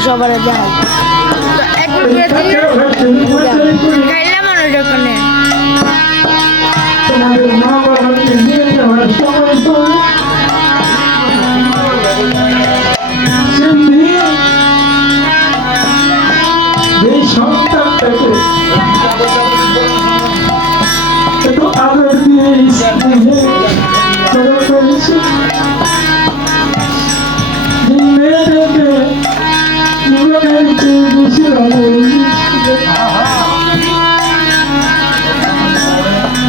সবার খাইলাম ওখানে তোমাদের মা বাবাকে নিয়ে যাওয়ার সময় এই সন্তানটাকে একটু আদর দিয়ে করেছে মেয়েদেরকে জীবনের চেয়ে বেশি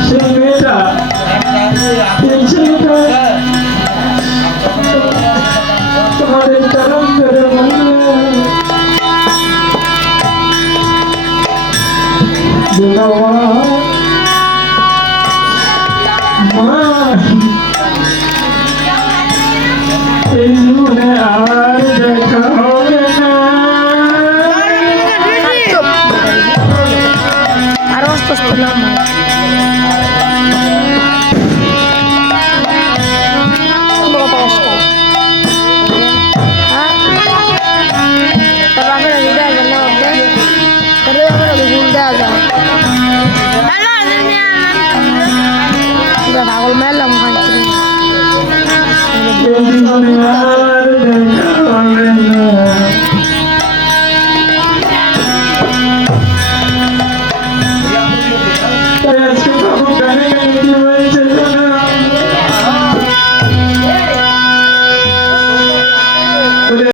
সেই মেয়েটা এই ছেলেটা তোমাদের চরম ধরে মা এই জীবনে আর দেখা হবে না আরো অস্পষ্ট না জীবনে আর